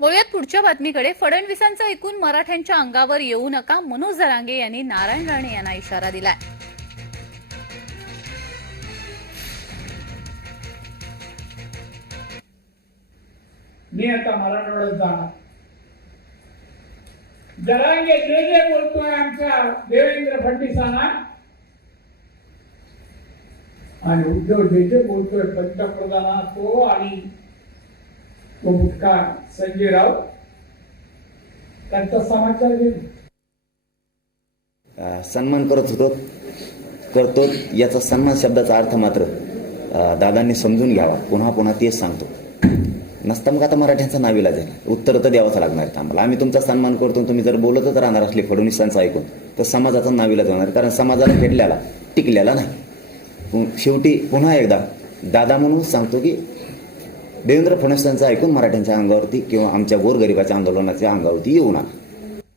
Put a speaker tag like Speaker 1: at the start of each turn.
Speaker 1: वळूयात पुढच्या बातमीकडे. फडणवीसांचा ऐकून मराठ्यांच्या अंगावर येऊ नका. मनोज जरांगे यांनी नारायण राणे यांना इशारा दिलाय.
Speaker 2: मी आता मराठवाड्यात जाणार. जरांगे जे जे बोलतोय आमच्या देवेंद्र फडणवीसांना आणि उद्धव जे जे बोलतोय पंतप्रधाना तो आणि तो मुटका संजय राऊत त्यांचा समाचार घेऊन.
Speaker 3: सन्मान करत होतो करतो याचा सन्मान शब्दाचा अर्थ मात्र दादांनी समजून घ्यावा. पुन्हा पुन्हा तेच सांगतो. नसता मग आता मराठ्यांचा नावीला जाईल उत्तर तर द्यावंच लागणार आहे आम्हाला. आम्ही तुमचा सन्मान करतो तुम्ही जर बोलतच राहणार असले फडणवीसांचं ऐकून तर समाजाचा नावीला जाणार कारण समाजाला भेटल्याला टिकल्याला नाही. शेवटी पुन्हा एकदा दादा म्हणून सांगतो की देवेंद्र फडणवीसांचं ऐकून मराठ्यांच्या अंगावरती किंवा आमच्या गोरगरिबाच्या आंदोलनाच्या अंगावरती येऊ नका.